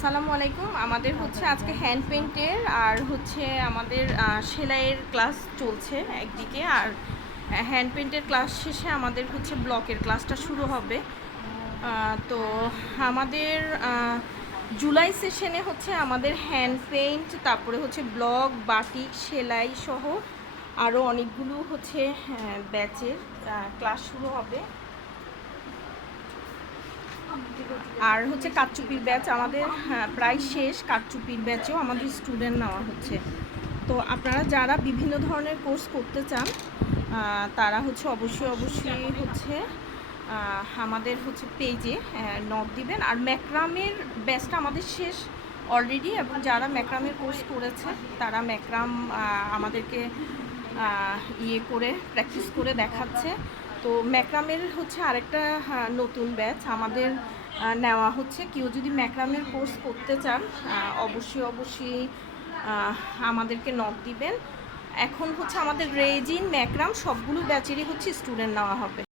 আসসালামু আলাইকুম। আমাদের হচ্ছে আজকে হ্যান্ড পেইন্টের আর হচ্ছে আমাদের সেলাইয়ের ক্লাস চলছে একদিকে, আর হ্যান্ড পেইন্টের ক্লাস শেষে আমাদের হচ্ছে ব্লকের ক্লাসটা শুরু হবে। তো আমাদের জুলাই সেশনে হচ্ছে আমাদের হ্যান্ড পেইন্ট, তারপরে হচ্ছে ব্লক, বাটিক, সেলাই সহ আরও অনেকগুলো হচ্ছে ব্যাচের ক্লাস শুরু হবে। আর হচ্ছে কারচুপির ব্যাচ আমাদের প্রায় শেষ। কারচুপির ব্যাচেও আমাদের স্টুডেন্ট নেওয়া হচ্ছে। তো আপনারা যারা বিভিন্ন ধরনের কোর্স করতে চান তারা হচ্ছে অবশ্যই হচ্ছে আমাদের হচ্ছে পেজে নক দিবেন। আর ম্যাক্রামের ব্যাচটা আমাদের শেষ অলরেডি, এবং যারা ম্যাক্রামের কোর্স করেছে তারা ম্যাক্রাম আমাদেরকে করে প্র্যাকটিস করে দেখাচ্ছে। তো ম্যাক্রামের হচ্ছে আরেকটা নতুন ব্যাচ আমাদের নেওয়া হচ্ছে। কেউ যদি ম্যাক্রামের কোর্স করতে চান অবশ্যই আমাদেরকে নক দিবেন। এখন হচ্ছে আমাদের রেজিন, ম্যাক্রাম সবগুলো ব্যাচেরই হচ্ছে স্টুডেন্ট নেওয়া হবে।